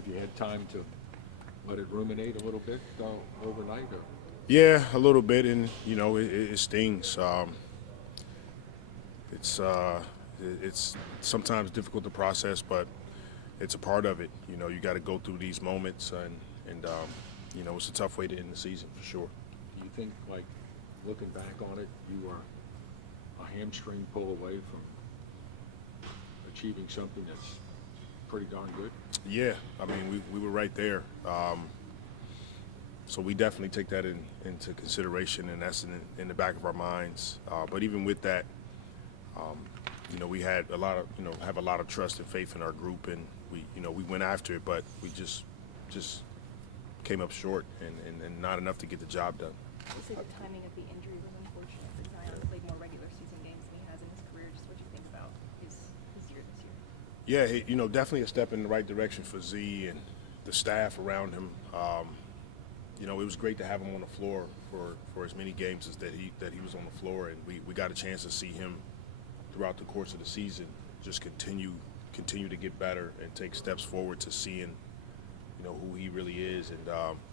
Have you had time to let it ruminate a little bit overnight? Or? Yeah, a little bit, and it stings. It's it's sometimes difficult to process, but it's a part of it. You got to go through these moments, and it's a tough way to end the season for sure. Do you think, like, looking back on it, you are a hamstring pull away from achieving something that's pretty darn good? Yeah, I mean, we were right there. So we definitely take that into consideration, and that's in the back of our minds. But even with that, we had have a lot of trust and faith in our group, and we went after it, but we just came up short and not enough to get the job done. You say the timing of the injury was unfortunate, but Zion played more regular season games than he has in his career. Just what do you think about his year this year? Yeah, definitely a step in the right direction for Z and the staff around him. It was great to have him on the floor for as many games as that he was on the floor, and we got a chance to see him throughout the course of the season just continue to get better and take steps forward to seeing who he really is, and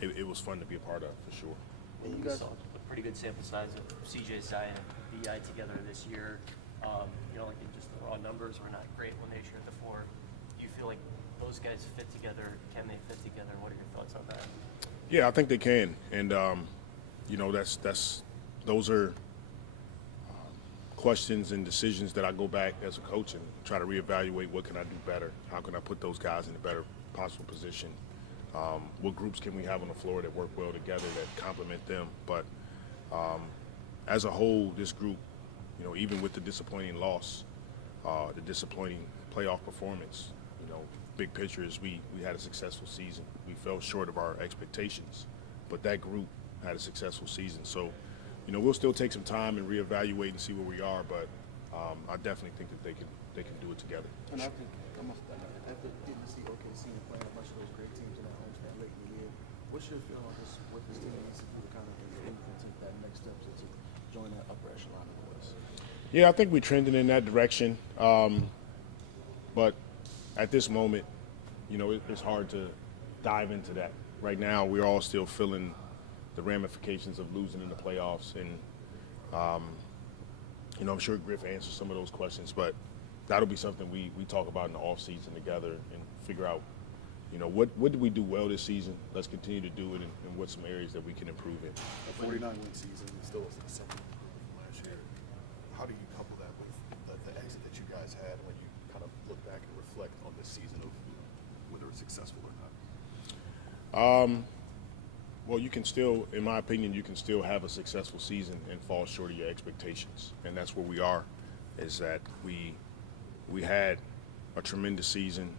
it was fun to be a part of for sure. And you guys saw a pretty good sample size of CJ, Zion, and BI together this year. Like in just the raw numbers were not great when they shared the floor. Do you feel like those guys fit together? Can they fit together? What are your thoughts on that? Yeah, I think they can, and those are questions and decisions that I go back as a coach and try to reevaluate. What can I do better? How can I put those guys in a better possible position? What groups can we have on the floor that work well together, that complement them? But as a whole, this group, even with the disappointing loss, the disappointing playoff performance, big picture is we had a successful season. We fell short of our expectations, but that group had a successful season. So, we'll still take some time and reevaluate and see where we are, but I definitely think that they can do it together. And after getting to see OKC and playing a bunch of those great teams in that homestand late in the year, what's your feeling on what this team needs to do to kind of improve and take that next step to join that upper echelon of the West? Yeah, I think we're trending in that direction, but at this moment, it's hard to dive into that. Right now, we're all still feeling the ramifications of losing in the playoffs, and I'm sure Griff answers some of those questions, but that'll be something we talk about in the off season together and figure out, what did we do well this season? Let's continue to do it, and what's some areas that we can improve in. A 49-win season still was the second from last year. How do you couple that with the exit that you guys had when you kind of look back and reflect on this season of whether it's successful or not? Well, you can still, in my opinion, you can still have a successful season and fall short of your expectations, and that's where we are. Is that we had a tremendous season.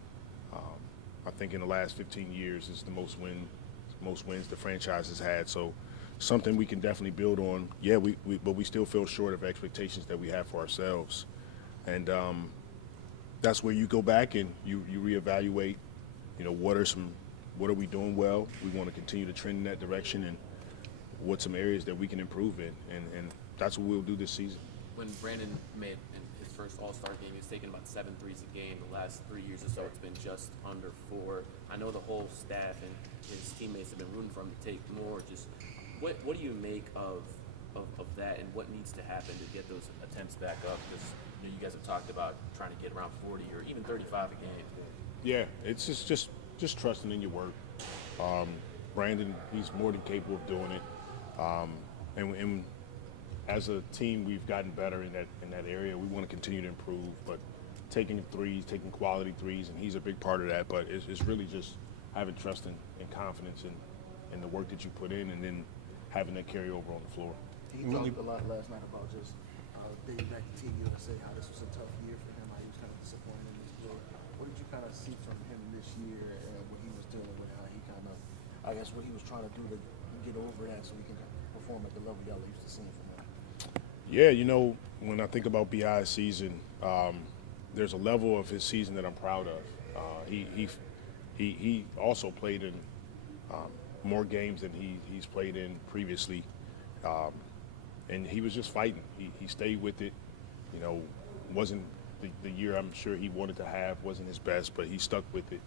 I think in the last 15 years is the most wins the franchise has had. So something we can definitely build on. Yeah, but we still fell short of expectations that we have for ourselves, and that's where you go back and you reevaluate. What are we doing well? We want to continue to trend in that direction, and what's some areas that we can improve in, and that's what we'll do this season. When Brandon made his first All-Star game, he was taking about 7 threes a game. The last 3 years or so, it's been just under 4. I know the whole staff and his teammates have been rooting for him to take more. Just what do you make of that, and what needs to happen to get those attempts back up? Because you guys have talked about trying to get around 40 or even 35 a game. Yeah, it's just trusting in your work. Brandon, he's more than capable of doing it. And as a team, we've gotten better in that area. We want to continue to improve, but taking threes, taking quality threes, and he's a big part of that. But it's really just having trust and confidence in the work that you put in, and then having that carry over on the floor. He talked a lot last night about just dating back to Team USA, how this was a tough year for him, how he was kind of disappointed in his play. What did you kind of see from him this year and what he was dealing with, how he kind of, I guess, what he was trying to do to get over that so he can perform at the level y'all used to seeing from him? Yeah, when I think about BI's season, there's a level of his season that I'm proud of. He also played in more games than he's played in previously, and he was just fighting. He stayed with it. Wasn't the year I'm sure he wanted to have, wasn't his best, but he stuck with it.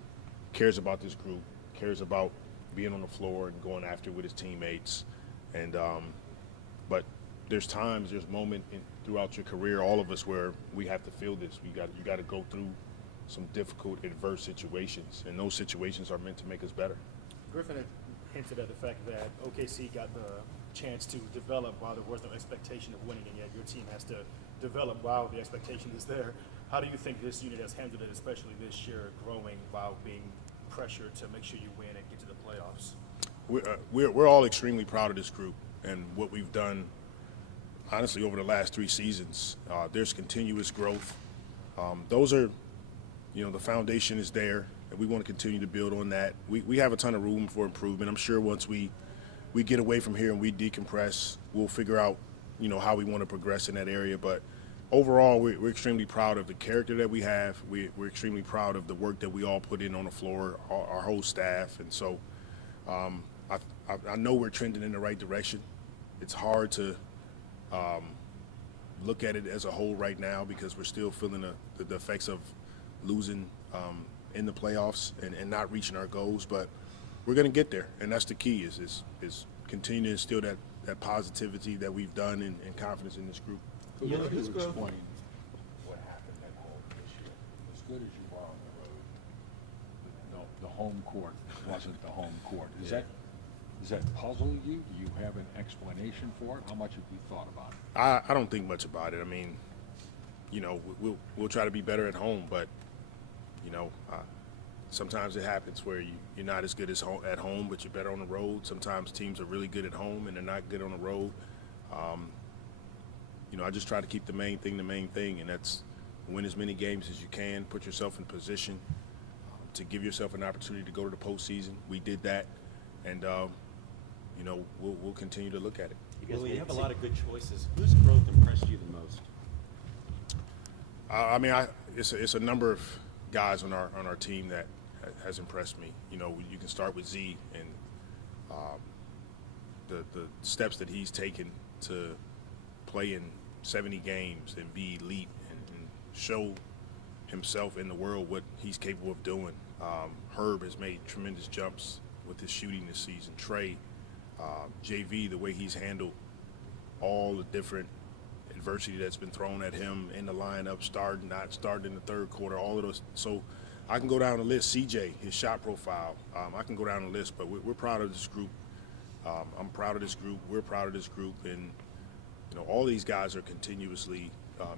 cares about this group, cares about being on the floor and going after it with his teammates. And but there's moments throughout your career, all of us, where we have to feel this. You got to go through some difficult, adverse situations, and those situations are meant to make us better. Griffin had hinted at the fact that OKC got the chance to develop while there was no expectation of winning, and yet your team has to develop while the expectation is there. How do you think this unit has handled it, especially this year, growing while being pressured to make sure you win and get to the playoffs? We're all extremely proud of this group and what we've done, honestly, over the last 3 seasons. There's continuous growth. Those are, the foundation is there, and we want to continue to build on that. We have a ton of room for improvement. I'm sure once we get away from here and we decompress, we'll figure out, how we want to progress in that area. But overall, we're extremely proud of the character that we have. We're extremely proud of the work that we all put in on the floor, our whole staff. And so I know we're trending in the right direction. It's hard to look at it as a whole right now because we're still feeling the effects of losing in the playoffs and not reaching our goals. But we're going to get there, and that's the key is continue to instill that positivity that we've done and confidence in this group. Could you explain what happened at home this year? As good as you are on the road, the home court wasn't the home court. Does that puzzle you? Do you have an explanation for it? How much have you thought about it? I don't think much about it. I mean, we'll try to be better at home, but sometimes it happens where you're not as good as at home, but you're better on the road. Sometimes teams are really good at home and they're not good on the road. I just try to keep the main thing, and that's win as many games as you can, put yourself in position to give yourself an opportunity to go to the postseason. We did that, and we'll continue to look at it. Well, you have a lot of good choices. Whose growth impressed you the most? It's a number of guys on our team that has impressed me. You can start with Z and the steps that he's taken to play in 70 games and be elite and show himself in the world what he's capable of doing. Herb has made tremendous jumps with his shooting this season. Trey, JV, the way he's handled all the different adversity that's been thrown at him in the lineup, starting, not starting in the third quarter, all of those. So I can go down the list. CJ, his shot profile, I can go down the list, but we're proud of this group. I'm proud of this group. We're proud of this group. And, all these guys are continuously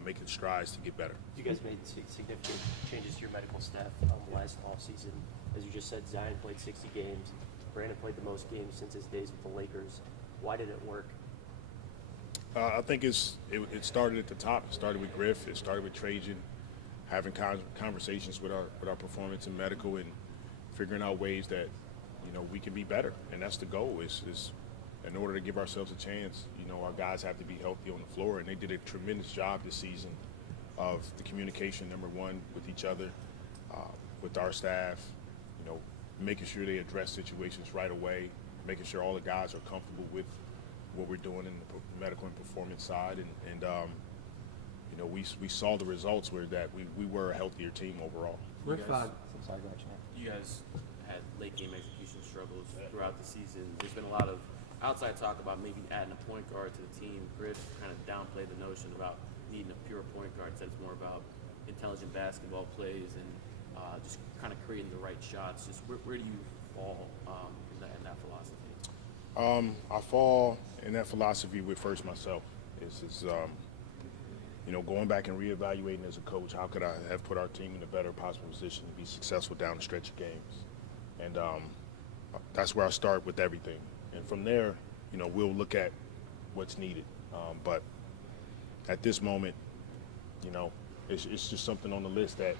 making strides to get better. You guys made significant changes to your medical staff last offseason. As you just said, Zion played 60 games. Brandon played the most games since his days with the Lakers. Why did it work? I think it started at the top. It started with Griff. It started with Trajan, having conversations with our performance and medical, and figuring out ways that we can be better. And that's the goal. Is in order to give ourselves a chance, our guys have to be healthy on the floor, and they did a tremendous job this season of the communication, number one, with each other, with our staff. Making sure they address situations right away, making sure all the guys are comfortable with what we're doing in the medical and performance side, and we saw the results were that we were a healthier team overall. You guys had late game execution struggles throughout the season. There's been a lot of outside talk about maybe adding a point guard to the team. Griff kind of downplayed the notion about needing a pure point guard. Said it's more about intelligent basketball plays and just kind of creating the right shots. Just where do you fall in that philosophy? I fall in that philosophy with first myself. It's going back and reevaluating as a coach, how could I have put our team in a better possible position to be successful down the stretch of games? And that's where I start with everything. And from there, we'll look at what's needed. But at this moment, it's just something on the list that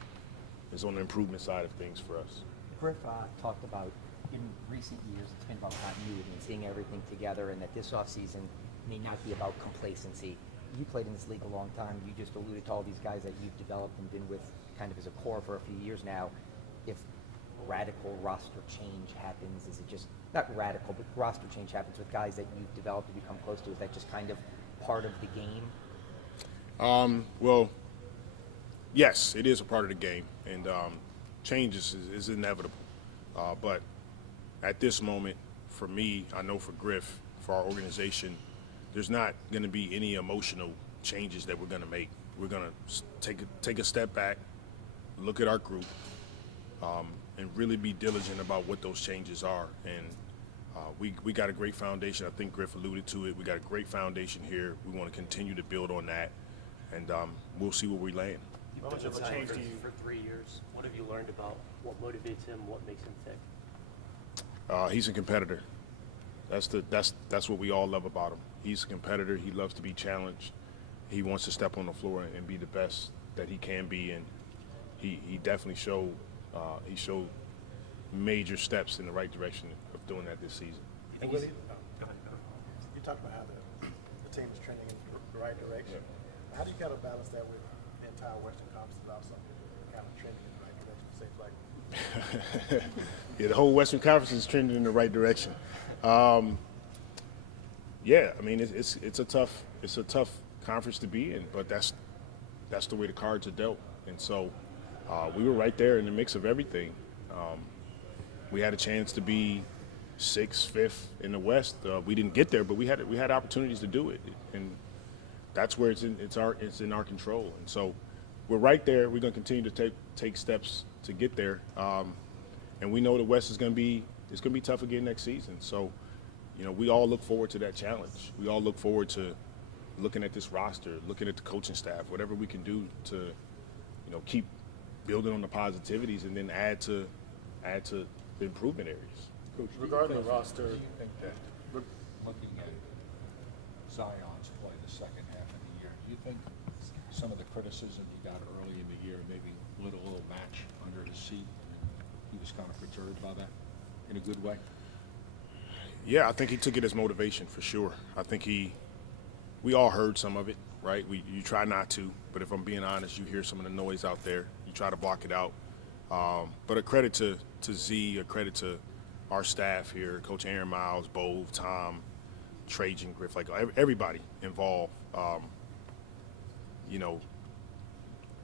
is on the improvement side of things for us. Griff talked about in recent years it's been about continuity and seeing everything together, and that this offseason may not be about complacency. You played in this league a long time. You just alluded to all these guys that you've developed and been with kind of as a core for a few years now. If radical roster change happens, is it just, not radical, but roster change happens with guys that you've developed and become close to, is that just kind of part of the game? Well, yes, it is a part of the game, and change is inevitable. But at this moment, for me, I know for Griff, for our organization, there's not going to be any emotional changes that we're going to make. We're going to take a step back, look at our group, and really be diligent about what those changes are. And we got a great foundation. I think Griff alluded to it. We got a great foundation here. We want to continue to build on that, and we'll see where we land. How much of a Signed change do you? for 3 years. What have you learned about what motivates him? What makes him tick? He's a competitor. That's what we all love about him. He's a competitor. He loves to be challenged. He wants to step on the floor and be the best that he can be, and he definitely showed major steps in the right direction of doing that this season. And Willie, you talked about how the team is trending in the right direction. How do you kind of balance that with the entire Western Conference is also kind of trending in the right direction? It seems like. Yeah, the whole Western Conference is trending in the right direction. Yeah, I mean it's a tough conference to be in, but that's the way the cards are dealt. And so we were right there in the mix of everything. We had a chance to be 6th, 5th in the West. We didn't get there, but we had opportunities to do it, and that's where it's in our control. And so we're right there. We're going to continue to take steps to get there. And we know the West is going to be tough again next season. So, we all look forward to that challenge. We all look forward to looking at this roster, looking at the coaching staff, whatever we can do to, keep building on the positivities and then add to the improvement areas. Coach, Regarding the roster- do you think that, looking at Zion's play the second half of the year, do you think some of the criticism he got early in the year maybe lit a little match under his seat and he was kind of perturbed by that in a good way? Yeah, I think he took it as motivation for sure. I think we all heard some of it, right? You try not to, but if I'm being honest, you hear some of the noise out there. You try to block it out. But a credit to Z, a credit to our staff here, Coach Aaron Miles, Bove, Tom, Trajan, Griff, like everybody involved.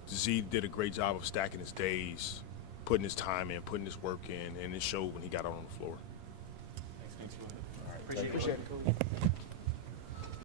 Z did a great job of stacking his days, putting his time in, putting his work in, and it showed when he got on the floor. Thanks, Willie. All right, Appreciate it.